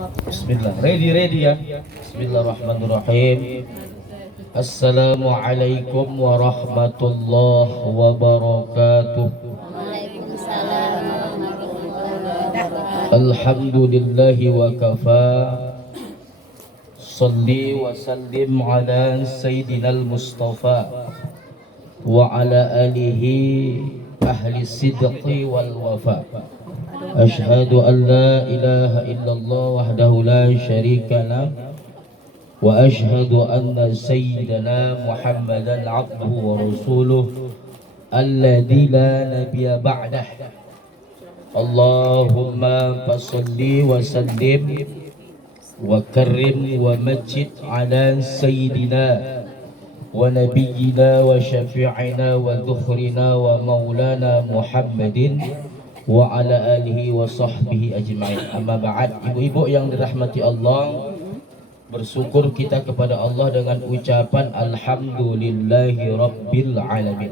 Bismillah. Ready ya. Bismillahirrahmanirrahim. Assalamualaikum warahmatullahi wabarakatuh. Waalaikumsalam warahmatullahi wabarakatuh. Alhamdulillahi wa kafa. Salli wa sallim ala sayyidinal Mustafa wa ala alihi ahli sidqi wal wafa. Ashhadu an la ilaha illallah wahdahu la syarika lah wa ashhadu anna sayyidana Muhammadan abduhu wa rasuluh alladzi la nabiyya ba'dah. Allahumma fasalli wa sallim wa karrim wa majid ala sayyidina wa nabiyyina wa syafi'ina wa dhukhrina wa maulana Muhammadin wa ala alihi wa sahbihi ajma'in. Amma ba'd. Ibu-ibu yang dirahmati Allah, bersyukur kita kepada Allah dengan ucapan alhamdulillahi rabbil alamin.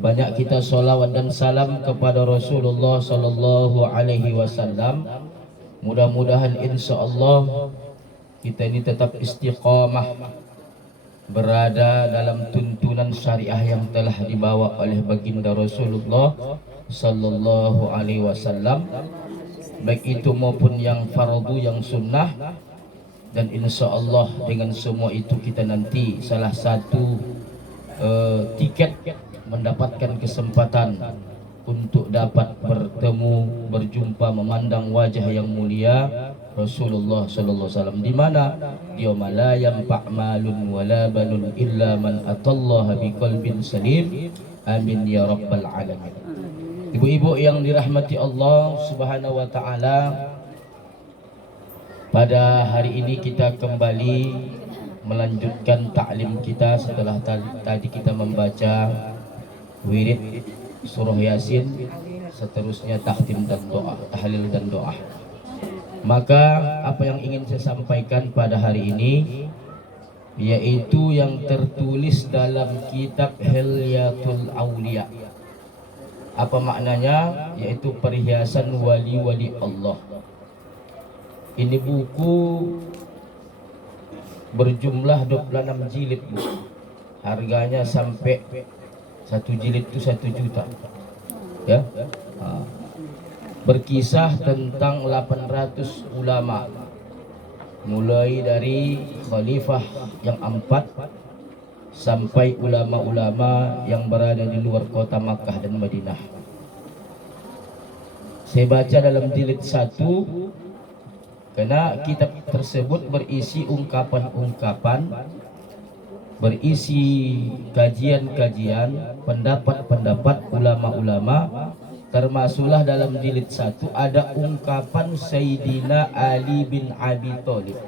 Banyak kita salawat dan salam kepada Rasulullah sallallahu alaihi wasallam. Mudah-mudahan insyaallah kita ini tetap istiqamah berada dalam tuntunan syariah yang telah dibawa oleh baginda Rasulullah sallallahu alaihi wasallam, baik itu maupun yang fardu yang sunnah. Dan insyaallah dengan semua itu kita nanti salah satu tiket mendapatkan kesempatan untuk dapat bertemu, berjumpa, memandang wajah yang mulia Rasulullah sallallahu alaihi wasallam, di mana yauma la yanfa' malun wala banun illa man atallaha biqalbin salim. Amin ya rabbal alamin. Ibu-ibu yang dirahmati Allah Subhanahu wa taala, pada hari ini kita kembali melanjutkan taklim kita setelah tadi kita membaca wirid surah Yasin, seterusnya takhtim dan doa, tahlil dan doa. Maka apa yang ingin saya sampaikan pada hari ini yaitu yang tertulis dalam kitab Hilyatul Auliya. Apa maknanya? Yaitu perhiasan wali-wali Allah. Ini buku berjumlah 26 jilid, Bu. Harganya sampai satu jilid itu 1 juta. Ya. Berkisah tentang 800 ulama, mulai dari khalifah yang 4 sampai ulama-ulama yang berada di luar kota Makkah dan Madinah. Saya baca dalam jilid 1 karena kitab tersebut berisi ungkapan-ungkapan, berisi kajian-kajian, pendapat-pendapat ulama-ulama. Termasuklah dalam jilid 1 ada ungkapan Sayyidina Ali bin Abi Thalib.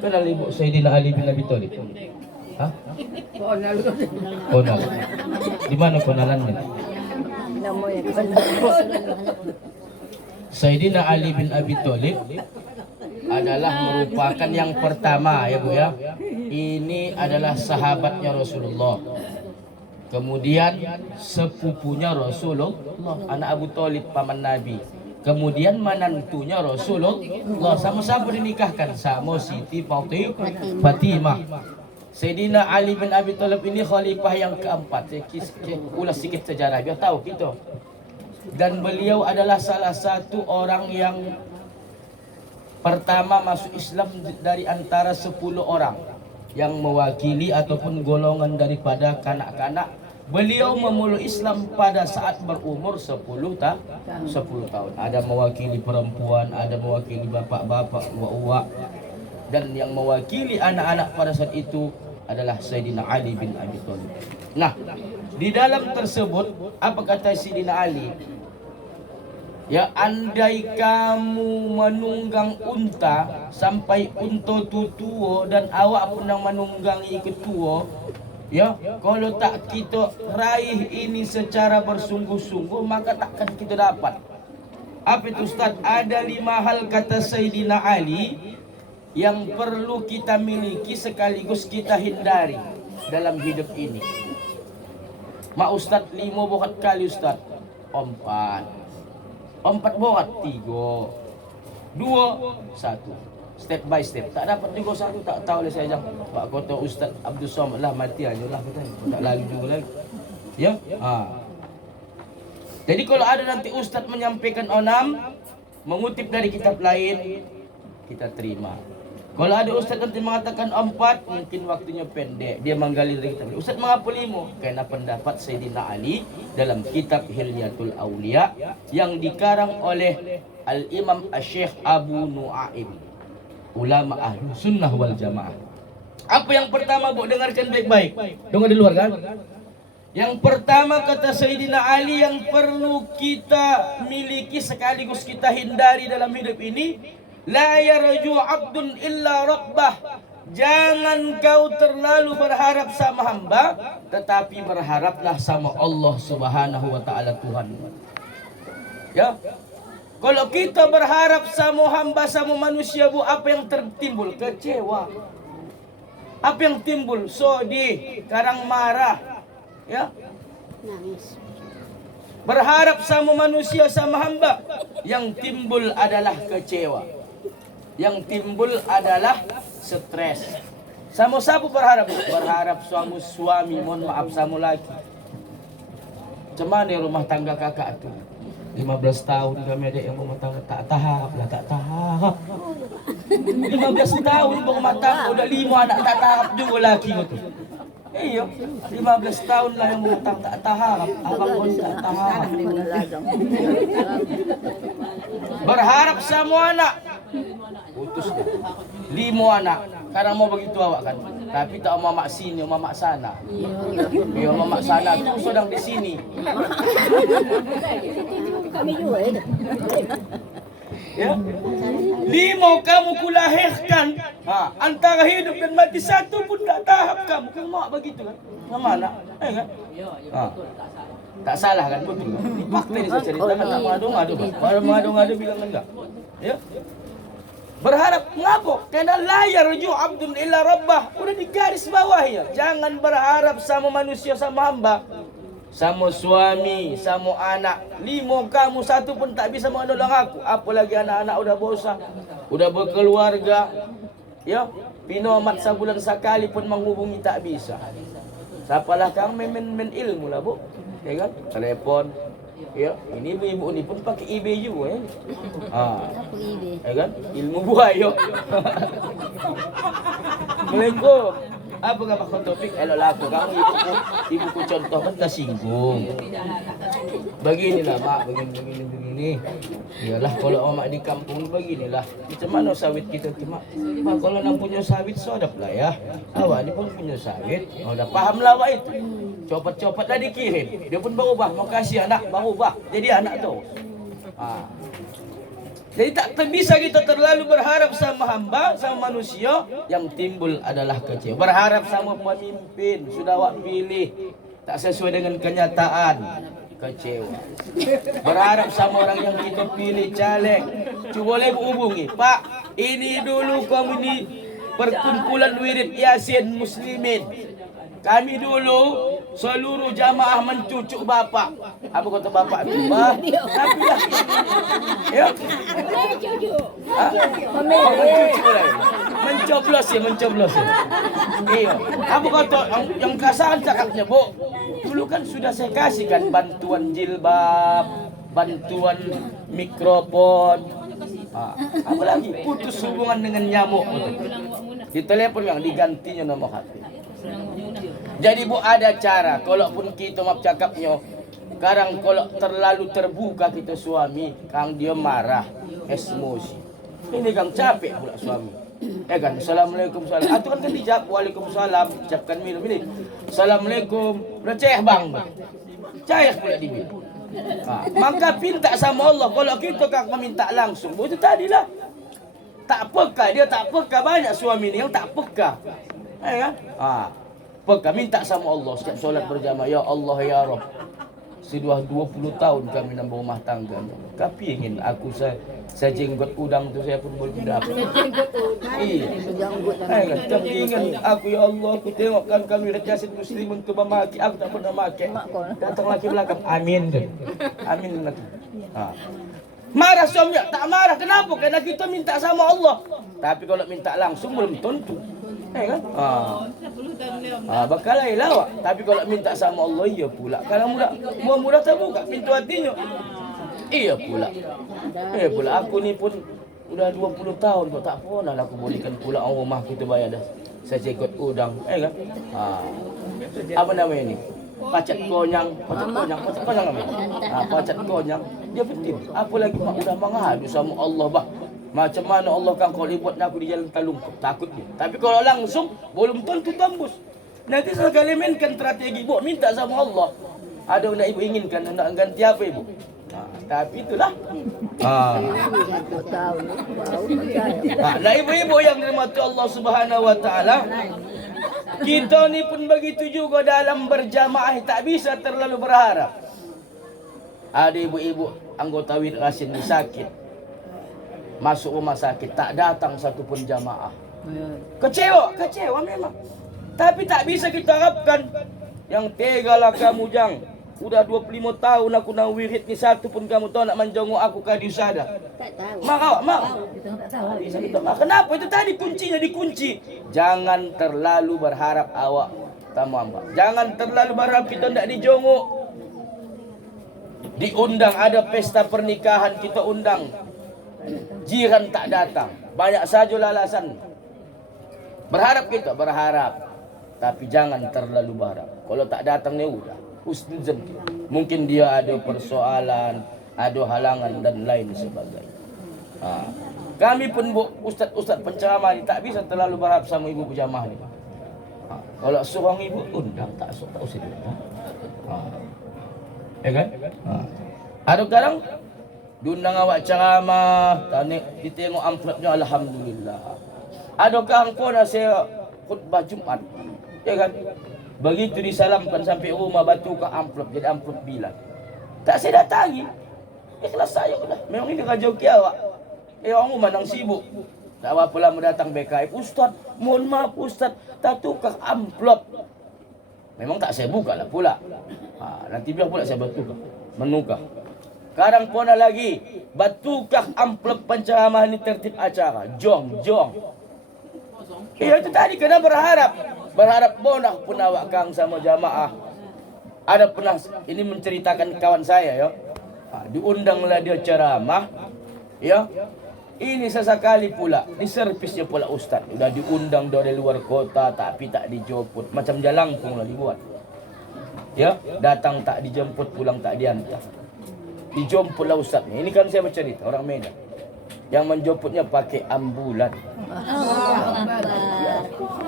Kenal Ibu Sayyidina Ali bin Abi Thalib? Hah? Konal. Di mana konalannya? Sayyidina Ali bin Abi Thalib adalah merupakan yang pertama, ya Bu ya. Ini adalah sahabatnya Rasulullah. Kemudian sepupunya Rasulullah, anak Abu Thalib paman Nabi. Kemudian menantunya Rasulullah, sama-sama dinikahkan sama Siti Fatimah. Sayyidina Ali bin Abi Thalib ini khalifah yang keempat. Saya ulas sedikit sejarah biar tahu kita. Dan beliau adalah salah satu orang yang pertama masuk Islam dari antara 10 orang yang mewakili ataupun golongan daripada kanak-kanak. Beliau memulai Islam pada saat berumur 10 tahun. Ada mewakili perempuan, ada mewakili bapak-bapak, uwa-uwa. Dan yang mewakili anak-anak pada saat itu adalah Sayyidina Ali bin Abi Thalib. Nah, di dalam tersebut apa kata Sayyidina Ali? Ya, andai kamu menunggang unta sampai unta tu tua dan awak pun yang menunggangi ikut tua, ya, kalau tak kita raih ini secara bersungguh-sungguh maka takkan kita dapat. Apa itu Ustaz? Ada 5 hal kata Sayyidina Ali yang perlu kita miliki sekaligus kita hindari dalam hidup ini. Mak Ustaz 5 bukan kali Ustaz. 4 borat 3. 2, 1. Step by step. Tak dapat juga satu, tak tahu oleh saya jang. Pak kata Ustaz Abdul Somad lah mati aja lah kata. Tak lalu juga lagi. Ya? Jadi kalau ada nanti Ustaz menyampaikan 6, mengutip dari kitab lain, kita terima. Kalau ada Ustaz nanti mengatakan 4, mungkin waktunya pendek. Dia menggali dari kitab. Ustaz mengapa 5? Karena pendapat Sayyidina Ali dalam kitab Hilyatul Aulia yang dikarang oleh Al-Imam Asy-Syaikh Abu Nu'aim, ulama ahlu sunnah wal jamaah. Apa yang pertama, Bu? Dengarkan baik-baik. Dengar di luar kan? Yang pertama kata Sayyidina Ali yang perlu kita miliki sekaligus kita hindari dalam hidup ini, la yarju abdun illa rabbah. Jangan kau terlalu berharap sama hamba, tetapi berharaplah sama Allah Subhanahu wa taala, Tuhan. Ya. Kalau kita berharap sama hamba, sama manusia, Bu, apa yang tertimbul? Kecewa. Apa yang timbul? Sedih, kadang marah. Ya. Nangis. Berharap sama manusia, sama hamba, yang timbul adalah kecewa. Yang timbul adalah stres. Sama siapa berharap? Berharap suami, mohon maaf, sama laki. Cuman di rumah tangga kakak tu 15 tahun kami ada yang rumah tangga tak tahap lah, tak tahap. 15 tahun rumah tangga udah 5 anak tak tahap juga laki tu. Iya, 15 tahun lah yang rumah tangga tak tahap, abang pun tak tahap. Berharap sama anak, putus dia. 5 anak, kadang mau begitu awak kan. Tapi tak mamak sini, mamak sana. Iya, mamak sana tu sedang di sini. Kami juga Ya. 5 kamu kulahirkan, antara hidup dan mati satu pun tak tahap kamu. Kamu mak begitu kan? Sama anak, kan? Tak salah kan, betul kan? Ini fakta ini saya ceritakan, tak mengadu-ngadu. Kalau mengadu-ngadu bilang enggak. Ya. Berharap mengapa? Karena la yarju abdun illa rabbah. Udah di garis bawah ya. Jangan berharap sama manusia, sama hamba, sama suami, sama anak. 5 kamu satu pun tak bisa menolong aku. Apalagi anak-anak udah besar, udah berkeluarga. Ya, pinomat sebulan sekali pun menghubungi tak bisa. Siapalah kang men ilmu lah, Bu. Ya kan? Telepon. Ya, ini ibu-ibu ni pun pakai eBay juga ya. Apa ini? Ya kan? Ilmu buaya. Assalamualaikum. Apa kata Pak Topik? Elok lah aku. Kamu ibuku contoh kan tak singgung. Beginilah mak, begini. Iyalah kalau mak di kampung beginilah. Macam mana sawit kita tu mak? Mak kalau nak punya sawit sedap lah ya. Awak ni pun punya sawit. Oh, dah faham lah awak itu. Copot-copot lah dikirim. Dia pun berubah. Makasih anak, berubah. Jadi anak tu. Jadi tak bisa kita terlalu berharap sama hamba, sama manusia, yang timbul adalah kecewa. Berharap sama pemimpin, sudah awak pilih, tak sesuai dengan kenyataan, kecewa. Berharap sama orang yang kita pilih, caleg, cuba boleh hubungi, Pak, ini dulu kami di perkumpulan wirid Yasin Muslimin. Kami dulu seluruh jamaah mencucuk bapak. Apa kata bapak itu? Tapi lah. Ya. Mencucuk lah. Mencoblos ya. Iya. Apa kata yang kasar cakapnya, Bu? Dulu kan sudah saya kasih kan bantuan jilbab, bantuan mikrofon. Apa lagi? Putus hubungan dengan nyamuk. Di telepon yang digantinya nomor HP. Jadi Bu, ada cara. Kalaupun kita maaf cakapnya, sekarang kalau terlalu terbuka kita suami, kang dia marah, emosi. Ini kang capek pula suami. Kan, Assalamualaikum salam. Itu kan dijawab, Waalaikumsalam. Ucapkan minum ini. Assalamualaikum. Udah cair bang. Cair pula dia. Maka pinta sama Allah. Kalau kita kang meminta langsung, Bu, itu tadilah. Tak peka, dia tak peka. Banyak suami ni yang tak peka. Kan? Peka, minta sama Allah setiap solat berjamaah. Ya Allah ya Rabb, sudah 20 tahun kami nambah rumah tangga. Tapi ingin aku saya jenggot udang tu saya pun boleh dapat. Iya. Tapi ingin aku ya Allah, aku tengokkan kami rakyat muslim untuk memaki, aku tak pernah maki. Datang lagi belakang. Amin. Amin lagi. Marah suami tak marah. Kenapa? Karena kita minta sama Allah. Tapi kalau minta langsung belum tentu. Kan? Bakal lain lawak. Tapi kalau minta sama Allah iya pula. Kalau mudah terbuka pintu hatinya. Iya pula. Iya pula. Aku ni pun udah 20 tahun kok tak pernah aku bolehkan pula rumah kita bayar dah. Saya ikut udang. Kan? Apa namanya ni? Pacat konyang namanya. Pacat konyang. Dia penting. Apa lagi mak udah mengadu sama Allah bah. Macam mana Allah kan kau buat aku di jalan talung takut dia. Tapi kalau langsung belum tentu tembus. Nanti sekali mainkan strategi buat minta sama Allah. Ada yang ibu inginkan nak ganti apa ibu? Tapi itulah. Nah ibu-ibu yang dirahmati Allah Subhanahu Wa Taala, kita ni pun begitu juga dalam berjamaah tak bisa terlalu berharap. Ada ibu-ibu anggota Wid Rasin ni sakit. Masuk rumah sakit tak datang satupun jamaah. Kecewa memang. Tapi tak bisa kita harapkan. Yang tegalah kamu jang. Udah 25 tahun aku nak wirid ni satu pun kamu tahu nak menjenguk aku ke diusada. Tak tahu. Marah. Bisa kita marah. Kenapa? Itu tadi kuncinya dikunci. Jangan terlalu berharap awak tamu hamba. Jangan terlalu berharap kita tidak dijenguk. Diundang ada pesta pernikahan kita undang. Jiran tak datang. Banyak saja alasan. Berharap kita, berharap. Tapi jangan terlalu berharap. Kalau tak datang ni udah. Husnuzan. Mungkin dia ada persoalan, ada halangan dan lain sebagainya. Kami pun ustaz-ustaz penceramah ni tak bisa terlalu berharap sama ibu pejamah ni. Kalau seorang ibu undang tak usah diundang. Ya kan? Ada kadang diundang awak ceramah, ditengok amplopnya alhamdulillah. Adakah engkau dah saya khutbah Jumat? Ya kan? Begitu disalamkan sampai rumah batukah amplop jadi amplop bilang. Tak saya datangi. Ikhlas saya dah. Memang ini rezeki awak. Orang rumah nang sibuk. Tak apa lah mendatang BKF. Ustaz, mohon maaf Ustaz, tak tukar amplop. Memang tak saya buka lah pula. Nanti biar pula saya batukah. Menukar. Sekarang pun ada lagi. Batukah amplop penceramah ini tertib acara. Jong. Itu tadi kena berharap. Berharap bonah pun awak kang sama jamaah. Ada pernah ini menceritakan kawan saya ya. Diundanglah dia ceramah. Ya. Ini sesekali pula diservisnya pula ustaz. Sudah diundang dari luar kota tapi tak dijemput. Macam Jalangkung lah dibuat. Ya, datang tak dijemput, pulang tak diantar. Dijemputlah ustaz. Ini kan saya bercerita orang Medan. Yang menjemputnya pakai ambulan.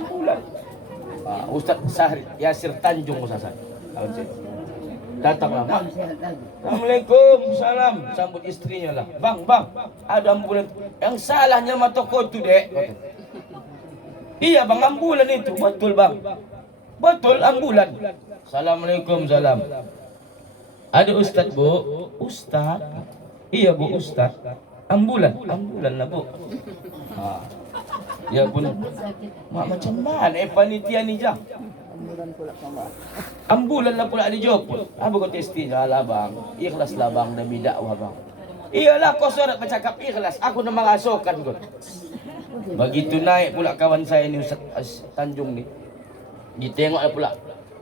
Ambulan. Ustaz Yasir Tanjung Ustaz. Datanglah, Mak. Assalamualaikum, salam. Sambut istrinya lah. Bang, ada ambulan. Yang salahnya mata kau tu, Dek. Iya, Bang, ambulan itu. Betul, Bang. Betul, ambulan. Assalamualaikum, salam. Ada Ustaz, Bu? Ustaz? Iya, Bu, Ustaz. Ambulan lah, Bu. Ya pun. Mak macam mana panitia ni jang? Ambulan lah pula dijemput. Apa kau testinya lah bang? Ikhlaslah bang demi dakwah bang. Iyalah kau surat bercakap ikhlas. Aku nak mengasuhkan kau. Begitu naik pula kawan saya ni Ustaz Tanjung ni. Ditengoklah pula.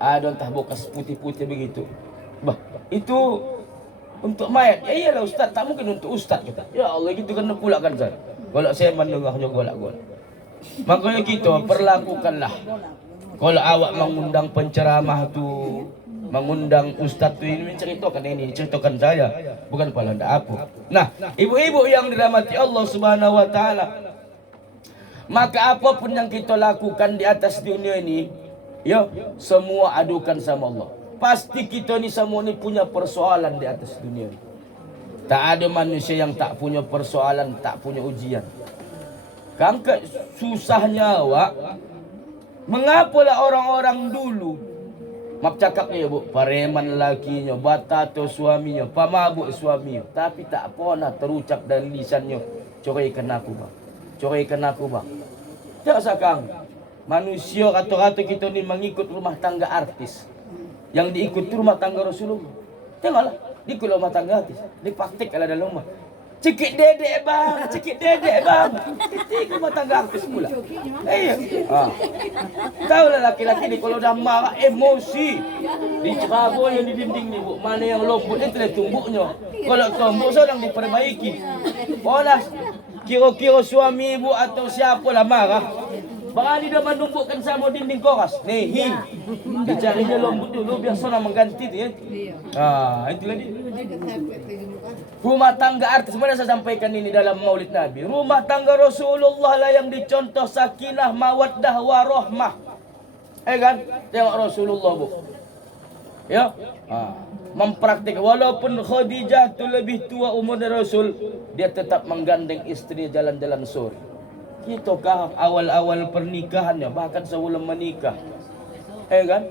Ada entah bekas putih-putih begitu. Bah, itu untuk mayat. Ya iyalah Ustaz, tak mungkin untuk Ustaz kita. Ya Allah, gitu kan pula kan saya. Kalau saya mendengarnya golak-golak. Makanya kita perlakukanlah. Kalau awak mengundang penceramah tu, mengundang ustaz tu ini menceritakan ini, ceritakan saya, bukan kepala ndak apa. Nah, ibu-ibu yang dirahmati Allah Subhanahu Wa Taala, maka apapun yang kita lakukan di atas dunia ini, ya semua adukan sama Allah. Pasti kita ni semua ni punya persoalan di atas dunia ini. Tak ada manusia yang tak punya persoalan, tak punya ujian. Kangkat susahnya awak. Mengapalah orang-orang dulu, maaf cakapnya ya bu, pareman lakinya, batato suaminya, pamabuk suaminya, tapi tak pernah terucap dari lisannya, coraikan aku bang, coraikan aku bang. Jangan sakang, manusia rata-rata kita ni mengikut rumah tangga artis, yang diikut rumah tangga Rasulullah. Tengoklah, diikut rumah tangga artis, dipraktik kalau dalam rumah. Cekik dedek bang, cekik dedek bang. Titik rumah tangga habis pula. Iya. Tahu lah laki-laki ni kalau dah marah emosi. Diceraboi yang di dinding ni bu. Mana yang lembut ni telah tumbuknya. Kalau tumbuk sedang diperbaiki. Oh lah. Kira-kira suami ibu atau siapalah marah. Berani dia menumbukkan sama dinding koras. Nih, dicarinya lembut dulu biar sana mengganti tu ya. Itulah dia. Rumah tangga artis, sebenarnya saya sampaikan ini dalam Maulid Nabi. Rumah tangga Rasulullah lah yang dicontoh sakinah, mawaddah, warahmah. Kan? Tengok Rasulullah bu. Ya, mempraktik. Walaupun Khadijah tu lebih tua umur dari Rasul, dia tetap menggandeng istri jalan-jalan sore. Kita kah awal-awal pernikahannya, bahkan sebelum menikah. Kan?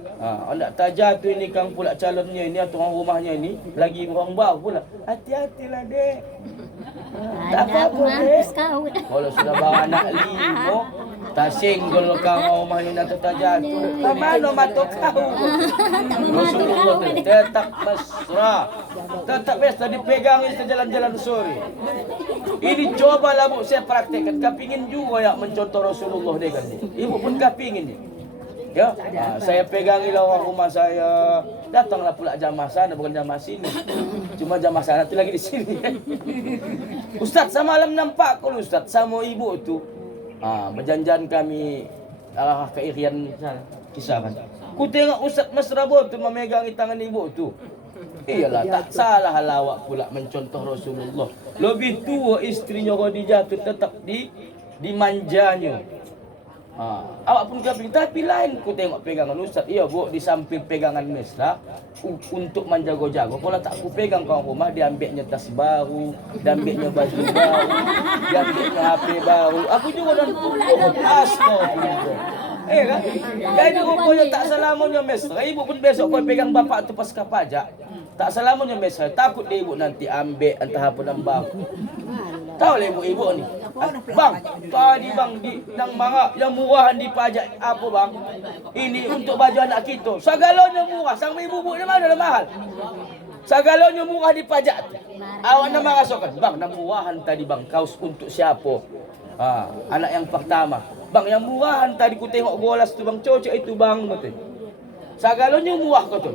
Nak tajatuh ini kang pula calonnya ini atau orang rumahnya ini lagi orang bau pula. Hati-hatilah dek. Tak apa-apa dek. Kalau sudah bawa anak 5, tak singgol kau rumah ini atau tajatuh. Mana mata kau? Rasulullah tetap mesra. Tetap mesra dipegang itu jalan-jalan sore. Ini cobalah bu saya praktekkan. Kepingin juga ya mencontoh Rasulullah dek kan. Ibu pun kepingin ni. Ya, saya pegangilah orang rumah saya. Datanglah pula jamaah sana, bukan jamaah sini. Cuma jamaah sana tu lagi di sini. Ustaz, semalam nampak kalau Ustaz sama ibu tu. Berjanjian kami ke Irian sana, kisah kan. Ku tengok Ustaz mesra tu memegangi tangan ibu tu. Iyalah, tak salah lawak pula mencontoh Rasulullah. Lebih tua istrinya Khadijah tu tetap dimanjanya. Awak pun keping, tapi lain ku tengok pegangan Ustaz. Iya bu, di samping pegangan mesra untuk menjaga-jaga. Kalau tak ku pegang kawan rumah, dia ambilnya tas baru, dia ambilnya baju baru, dia ambilnya HP baru. Aku juga dan astagfirullah. Kan? Jadi rupanya tak selamanya mesra. Ibu pun besok kau pegang bapak tu pasca pajak. Tak selamanya mesra. Takut dia ibu nanti ambil entah apa dan baru. Tahu lah ibu-ibu ni. Bang, tadi bang nang marah yang murahan dipajak apa bang? Ini untuk baju anak kita. Segalanya murah. Sang ibu-ibu ni mana dah mahal? Segalanya murah dipajak. Awak nak marah sokan. Bang, nang murahan tadi bang kaos untuk siapa? Anak yang pertama. Bang, yang murahan tadi ku tengok golas tu bang, cocok itu bang betul. Segalanya murah kau tu.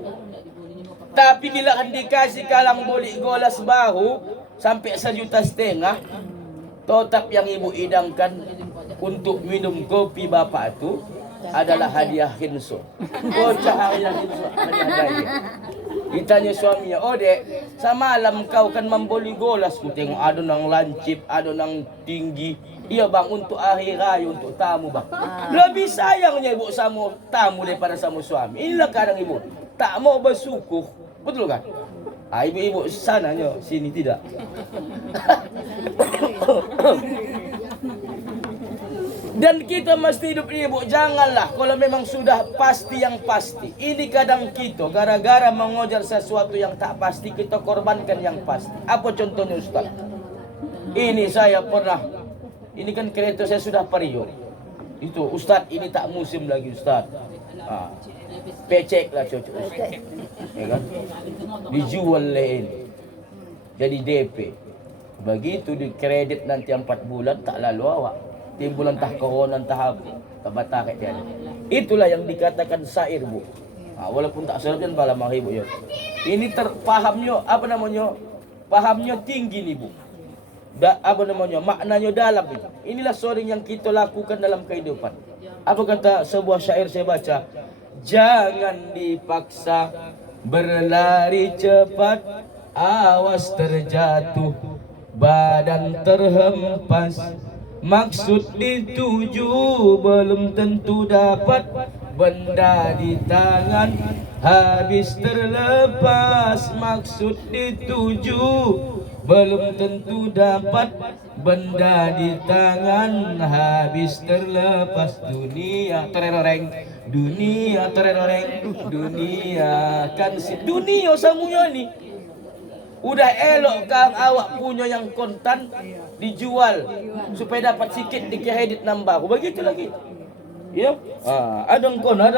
Tapi bila dikasih kalang bolik golas baru sampai 1,5 juta, tetap yang ibu idamkan untuk minum kopi bapak itu adalah hadiah Hinso. Bocah hadiah Hinso, hadiah daya. Ditanya suaminya, oh dek, semalam kau kan membeli golas. Ku tengok ada nang lancip, ada nang tinggi. Iya bang, untuk akhir raya, untuk tamu bang. Lebih sayangnya ibu sama tamu daripada sama suami. Inilah kadang ibu tak mau bersyukur. Betul kan? Ibu-ibu sananya, sini tidak. Dan kita mesti hidup ini bu, janganlah kalau memang sudah pasti yang pasti. Ini kadang kita gara-gara mengejar sesuatu yang tak pasti, kita korbankan yang pasti. Apa contohnya Ustaz? Ini saya pernah, ini kan kereta saya sudah period. Itu Ustaz, ini tak musim lagi Ustaz. Pecek lah cocok Ustaz. Ya kan? Dijual lain. Jadi DP. Begitu di kredit nanti 4 bulan tak lalu awak. Timbul entah corona entah apa. Tak batal kat dia. Itulah yang dikatakan syair bu. Walaupun tak serjan bala maribu ya. Ini terpahamnya apa namanya? Pahamnya tinggi nih bu. Apa namanya? Maknanya dalam ini. Inilah sering yang kita lakukan dalam kehidupan. Apa kata sebuah syair saya baca? Jangan dipaksa berlari cepat, awas terjatuh, badan terhempas. Maksud dituju belum tentu dapat, benda di tangan habis terlepas. Maksud dituju belum tentu dapat, benda di tangan habis terlepas. Dunia teroreng, dunia teroreng, dunia kan si dunia semuanya ni. Udah elok kang awak punya yang kontan dijual supaya dapat sikit di kredit nambah. Begitu lagi. Ya, adang kono.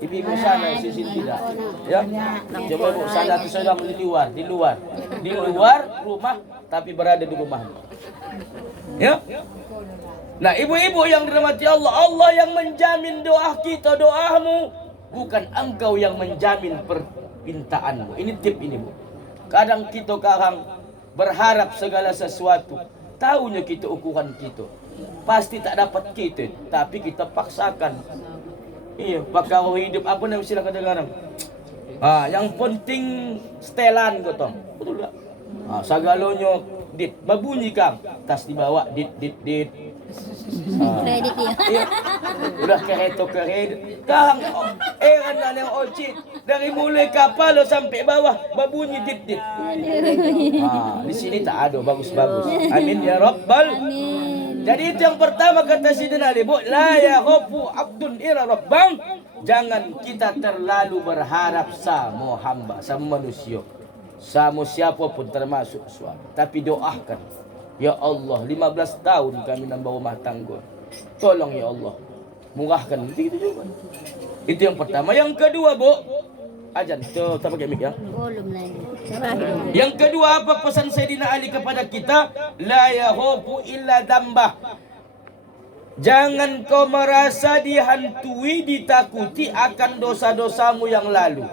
Ibu sana sisi tidak. Ya, coba ibu sana tu sedang di luar rumah, tapi berada di rumah. Ya. Nah, ibu-ibu yang dirahmati Allah, Allah yang menjamin doa kita, doamu, bukan engkau yang menjamin permintaanmu. Ini tip ini, Bu. Kadang kita berharap segala sesuatu, tahunya kita ukuran kita. Pasti tak dapat kita, tapi kita paksakan. Iya, pakau hidup apa namanya istilah kadang-kadang. Yang penting setelan gotong. Betul tak? Sagalonyo dit, babunyi kang, tas dibawa dit. Kredit ya. Iya. Udah kredit. Kang, kan yang oci dari mulai kapal lo sampai bawah babunyi dit. Di sini tak ada bagus. Amin ya Rabbal. Amin. Jadi itu yang pertama kata Sidina Ali, Bu, la yakhafu abdun ira rabbang. Jangan kita terlalu berharap sama hamba, sama manusia, sama siapapun termasuk suami. Tapi doakan, ya Allah, 15 tahun kami nambah rumah tangga. Tolong ya Allah, murahkan. Itu juga. Itu yang pertama. Yang kedua, Bu, ajan tu tak pakai mic ya. Belum lagi. Yang kedua, apa pesan Sayyidina Ali kepada kita? La yakhafu illa dambah. Jangan kau merasa dihantui, ditakuti akan dosa-dosamu yang lalu.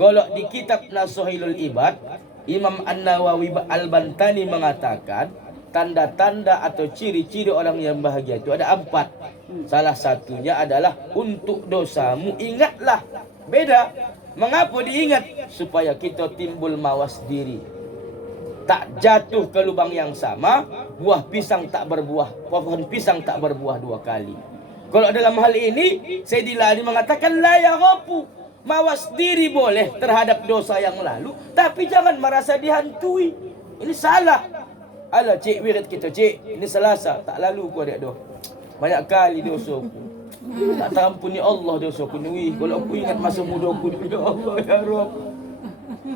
Kalau di kitab Nasuhilul Ibad, Imam An-Nawawi Al-Bantani mengatakan, tanda-tanda atau ciri-ciri orang yang bahagia itu ada 4. Salah satunya adalah untuk dosamu ingatlah. Beda. Mengapa diingat? Supaya kita timbul mawas diri. Tak jatuh ke lubang yang sama, pohon pisang tak berbuah 2 kali. Kalau dalam hal ini, Sayyidina Ali mengatakan la yakhafu. Mawas diri boleh terhadap dosa yang lalu, tapi jangan merasa dihantui. Ini salah. Alah cik wirid kita, cik, ini Selasa, tak lalu ku adik doh. Banyak kali dosaku. Tak terampuni Allah dosaku ni. Kalau aku ingat masa muda aku, ya Allah ya Rabb.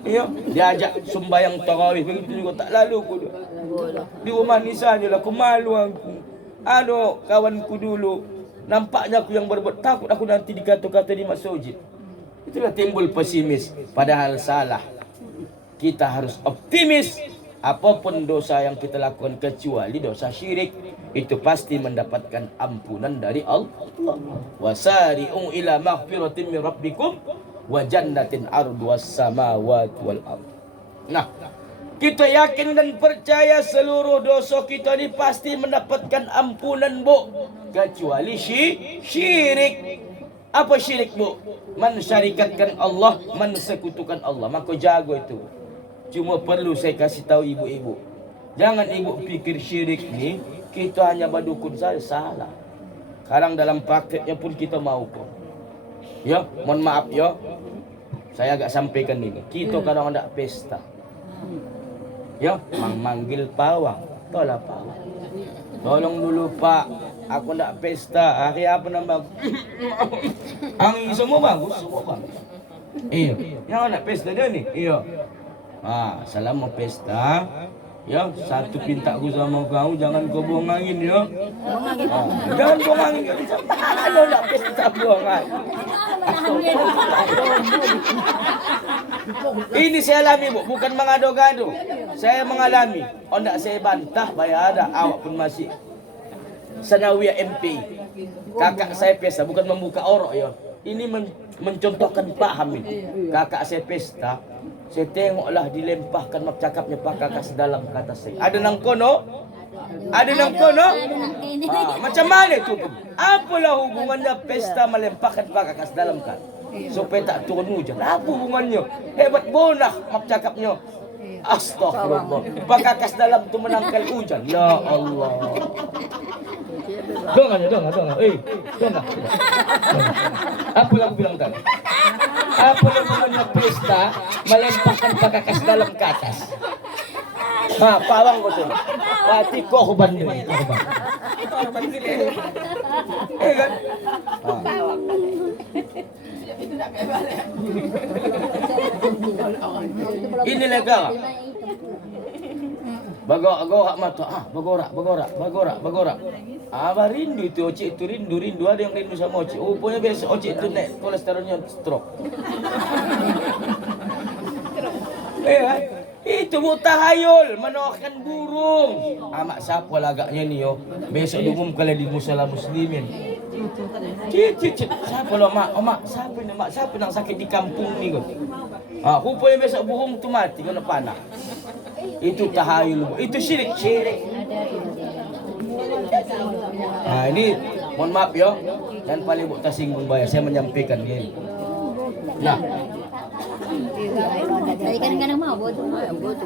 Ya, diajak sembahyang tarawih begitu juga tak lalu ku. Di rumah Nisa je lah, aku malu aku. Kawanku dulu, nampaknya aku yang berbuat, takut aku nanti dikata-kata di masjid. Itulah timbul pesimis, padahal salah. Kita harus optimis. Apapun dosa yang kita lakukan kecuali dosa syirik, itu pasti mendapatkan ampunan dari Allah. Wasari'u ila maghfiratin min rabbikum wa jannatin arduwas samawati wal ardh. Nah, kita yakin dan percaya seluruh dosa kita ini pasti mendapatkan ampunan, Bu, kecuali syirik. Apa syirik, Bu? Mensyarikatkan Allah, mensekutukan Allah. Maka jago itu. Cuma perlu saya kasih tahu ibu-ibu, jangan ibu pikir syirik ni kita hanya berdukun saja, salah. Sekarang dalam prakteknya pun kita mau pun. Ya, mohon maaf ya, saya agak sampaikan ini. Kita kadang ada pesta, ya, manggil pawang, tolak pawang. Tolong dulu Pak, aku nak pesta. Hari apa nama? Angin semua bagus. Iya, yang nak pesta dia ni. Iya. Selama pesta, ya, satu pinta aku sama kau, jangan kau buang angin ya. Jangan buang angin. Kalau nak pesta buang angin. Ini saya alami, Bu, bukan mengado-gado. Saya mengalami. Tidak saya bantah, bayar ada. Awak pun masih Sanawiyah MP. Kakak saya pesta, bukan membuka orok ya. Ini mencontohkan paham ini. Kakak saya pesta, saya tengoklah dilempahkan mak cakapnya Pak Kakas dalam kata saya. Ada nang kono? Ada nang kono? Macam mana itu? Apalah hubungannya pesta melempahkan Pak Kakas dalam kata? Supaya tak turun hujan. Apa hubungannya? Hebat bonah mak cakapnya. Astagfirullah. Pak Kakas dalam tu menangkal hujan. Ya Allah. Dong. Dong. Apa yang aku bilang tadi? Apa yang namanya pesta melempahkan Pak Kakas dalam ke atas? Pawang ko sila. Pati korban din. Korban sila. Kan? Ini lega. Bagorak mata. Bagorak. Abah rindu itu Ocik itu rindu. Ada yang rindu sama Ocik. Rupanya biasa Ocik itu naik kolesterolnya stroke. Kan? Itu bu tahayul menawarkan burung. Mak siapa lagaknya ni yo? Besok diumumkan di musala muslimin. Cicit. Siapa lo mak? Mak siapa ni mak? Siapa nak sakit di kampung ni kau? Rupanya besok burung tu mati kena panah. Itu tahayul bu. Itu syirik. Ini mohon maaf yo. Dan paling bu tersinggung bayar. Saya menyampaikan ini. Nah. Tadi kadang-kadang mau buat tu.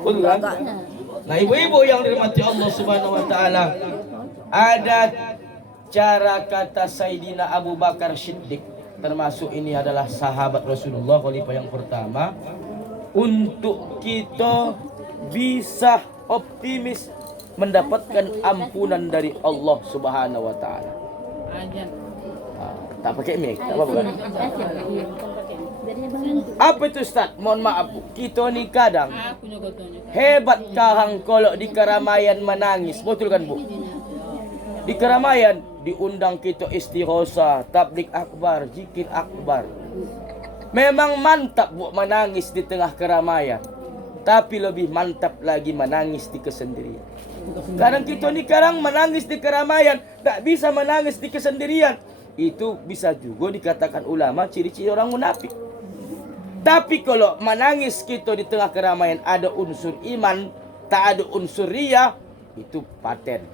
Ulang. Nah, ibu-ibu yang dirahmati Allah Subhanahu wa taala, ada cara kata Sayyidina Abu Bakar Siddiq, termasuk ini adalah sahabat Rasulullah khalifah yang pertama, untuk kita bisa optimis mendapatkan ampunan dari Allah Subhanahu wa taala. Tak pakai mic, tak apa-apa kan? Apa itu Ustaz? Mohon maaf, kita ni kadang hebat karang kalau di keramaian menangis. Betul kan Bu? Di keramaian diundang kita istighosa, tablik akbar, zikir akbar. Memang mantap Bu menangis di tengah keramaian. Tapi lebih mantap lagi menangis di kesendirian. Kadang kita ni kadang menangis di keramaian, tak bisa menangis di kesendirian. Itu bisa juga dikatakan ulama ciri-ciri orang munafik. Tapi kalau menangis kita di tengah keramaian ada unsur iman, tak ada unsur riya, itu paten.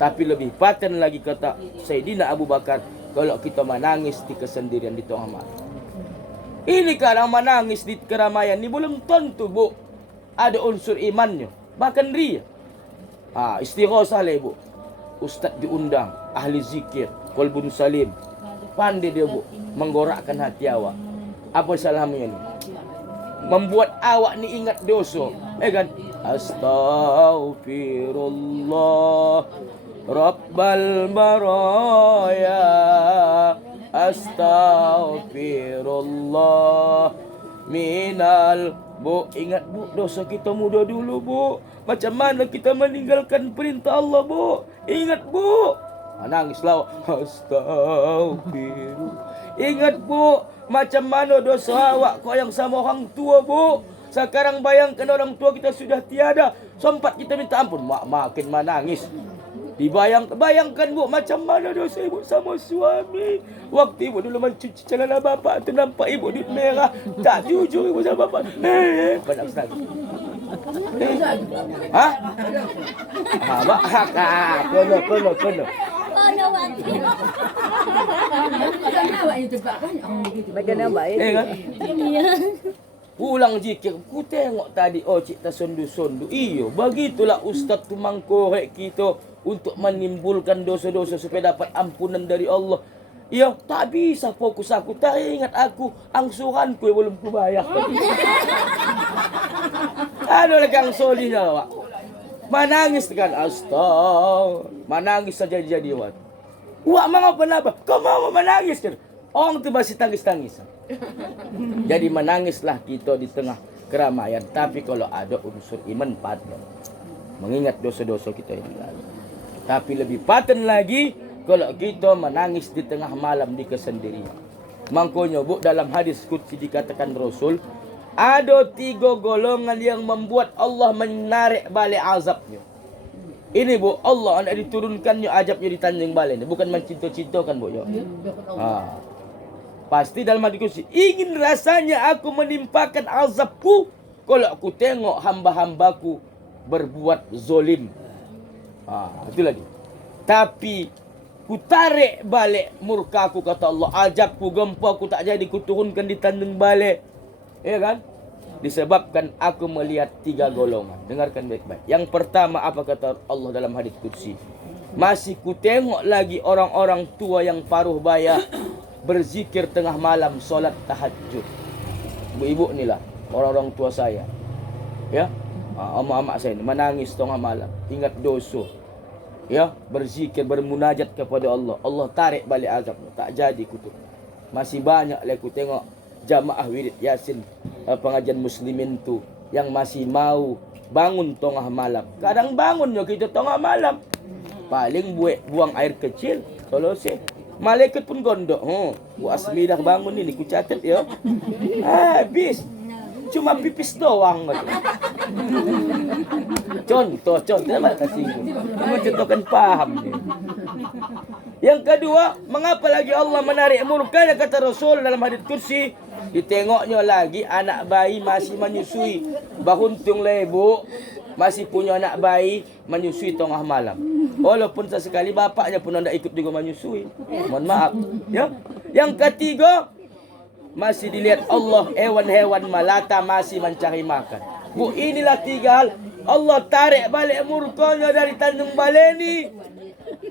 Tapi lebih paten lagi kata Sayyidina Abu Bakar, kalau kita menangis di kesendirian di tengah malam. Ini kadang menangis di keramaian ini belum tentu Bu ada unsur imannya, bahkan riya. Istighosah lah Bu. Ustaz diundang, ahli zikir, qalbun salim. Pandai dia Bu menggorakkan hati awak. Apa salahnya ni? Membuat awak ni ingat dosa. Kan? Astaghfirullah Rabbal baraya. Astaghfirullah minal. Bu, ingat Bu, dosa kita muda dulu Bu. Macam mana kita meninggalkan perintah Allah Bu. Ingat Bu. Nangislah. Astaghfirullah. Ingat Bu, macam mana dosa awak kau yang sama orang tua Bu. Sekarang bayangkan orang tua kita sudah tiada, sempat kita minta ampun, makin menangis. Bayangkan Bu, macam mana dosa ibu sama suami. Waktu ibu dulu mencuci celana bapak tu nampak ibu di merah, tak jujur ibu sama bapak. Banyak sekali. Kena. Bagian yang baik. Kan? Ulang zikir. Ku tengok tadi Cik tersondu-sondu. Iyo, begitulah Ustaz tu mengkorek kita untuk menimbulkan dosa-dosa supaya dapat ampunan dari Allah. Ya, tak bisa fokus aku. Tak ingat aku angsuranku yang belum kubayar. Ada lagi yang solihnya Pak. Menangis kan menangis saja jadi wat. Wah, mengapa napa? Kau mau menangis kan? Orang tu masih tangis-tangis. Jadi menangislah kita di tengah keramaian. Tapi kalau ada unsur iman paten, mengingat dosa-dosa kita yang lalu. Tapi lebih paten lagi kalau kita menangis di tengah malam di kesendirian. Makanya Bu, dalam hadis qudsi dikatakan Rasul, ada 3 golongan yang membuat Allah menarik balik azabnya. Ini Bu, Allah nak diturunkannya azabnya di Tanjung Balai. Bukan mencinta-cintakan Bu. Pasti dalam hati qudsi, ingin rasanya aku menimpakan azabku kalau aku tengok hamba-hambaku berbuat zolim. Itu lagi. Tapi ku tarik balik murkaku, kata Allah. Azabku, gempa ku tak jadi ku turunkan di Tanjung Balai. Ya kan? Disebabkan aku melihat 3 golongan. Dengarkan baik-baik. Yang pertama apa kata Allah dalam hadis qudsi? Masih ku tengok lagi orang-orang tua yang paruh baya berzikir tengah malam, solat tahajud. Ibu-ibu inilah orang-orang tua saya. Ya, amak-amak saya ini menangis tengah malam, ingat dosa. Ya, berzikir, bermunajat kepada Allah. Allah tarik balik azabnya, tak jadi kutuk. Masih banyak lagi ku tengok jamaah wirid Yasin, pengajian muslimin tu yang masih mau bangun tengah malam. Kadang bangunnya kita tengah malam. Paling buang air kecil. Selesai. Malaikat pun gondok. Bu Asmi dah bangun ini, ku catat ya. Habis. Cuma pipis doang. Contoh mana kasih. Cuma contohkan paham nih. Yang kedua, mengapa lagi Allah menarik murkanya, kata Rasul dalam hadits kursi, ditengoknya lagi anak bayi masih menyusui. Bahuntung lebu masih punya anak bayi menyusui tengah malam. Walaupun sesekali bapaknya pun tidak ikut juga menyusui. Mohon maaf. Ya. Yang ketiga, masih dilihat Allah, hewan-hewan melata masih mencari makan. Bu, inilah tiga hal. Allah tarik balik murkanya dari Tanjung Baleni.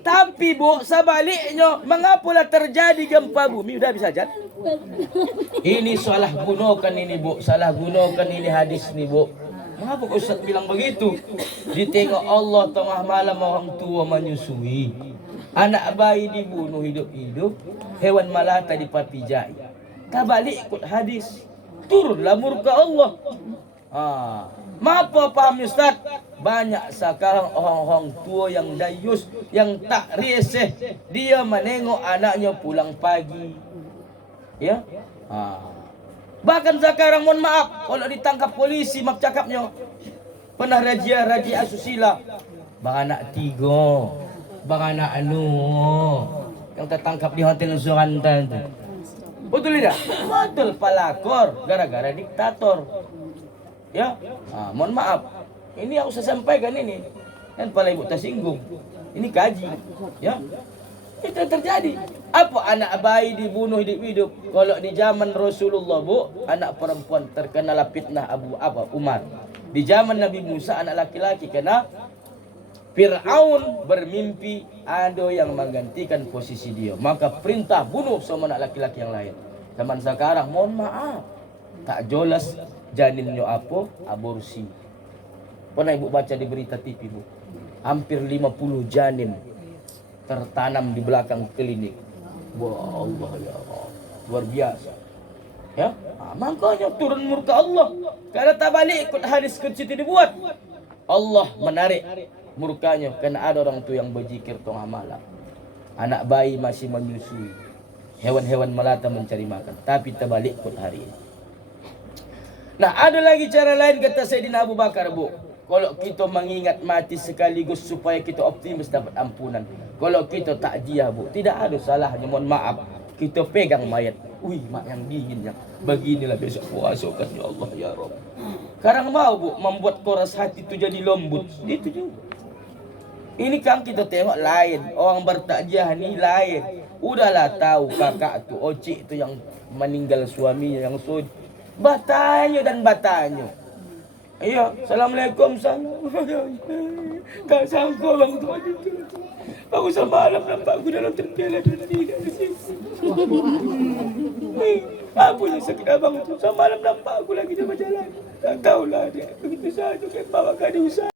Tapi bu, sebaliknya, mengapalah terjadi gempa bumi? Udah bisa jad? Ini salah gunakan ini bu, salah gunakan ini hadis nih bu. Mengapa Ustaz bilang begitu? Ditengok Allah tengah malam orang tua menyusui, anak bayi dibunuh hidup-hidup, hewan melata dipapijai. Kabalik ikut hadis, turunlah murka Allah. Mapa paham Ustaz? Banyak sekarang orang-orang tua yang dayus, yang tak reseh. Dia menengok anaknya pulang pagi. Ya. Bahkan sekarang, mohon maaf, kalau ditangkap polisi, maaf cakapnya, pernah razia asusila. Bang anak 3, bang anak yang tertangkap di hotel Zorantan. Betul tidak? Betul, pelakor gara-gara diktator. Ya, mohon maaf. Ini yang saya sampaikan ini. Dan pala ibu tersinggung. Ini kaji. Ya. Itu yang terjadi. Apa anak bayi dibunuh hidup-hidup? Kalau di zaman Rasulullah, bu, anak perempuan terkena fitnah Umar. Di zaman Nabi Musa, anak laki-laki kena Fir'aun bermimpi ada yang menggantikan posisi dia. Maka perintah bunuh semua anak laki-laki yang lain. Zaman sekarang, mohon maaf, tak jelas janinnya apa, aborsi. Pernah ibu baca di berita TV bu, hampir 50 janin tertanam di belakang klinik. Wah Allah ya Allah, luar biasa. Ya, makanya turun murka Allah. Karena tak balik ikut hadis kursi itu dibuat. Allah menarik murkanya karena ada orang tua yang berzikir tengah malam. Anak bayi masih menyusui. Hewan-hewan melata mencari makan. Tapi terbalik ikut hari ini. Nah, ada lagi cara lain kata Sayyidina Abu Bakar, bu. Kalau kita mengingat mati sekaligus supaya kita optimis dapat ampunan. Kalau kita takziah, bu, tidak ada salahnya, mohon maaf, kita pegang mayat. Wih, mak yang dingin yang beginilah besok puasa kan ya Allah ya Rabb. Sekarang mau bu membuat koras hati itu jadi lembut. Itu juga. Ini kan kita tengok lain. Orang bertakziah ini lain. Udahlah tahu kakak tu, Oci itu yang meninggal suaminya yang sud. Batanya dan batanya. Iya, assalamualaikum, salam. Tak sangka bang tu ada tu. Baru semalam nampak aku dalam terpiala dunia. Apa yang sakit abang tu? Semalam nampak aku lagi dia berjalan. Tak tahulah dia begitu saja kayak bawa kada usaha.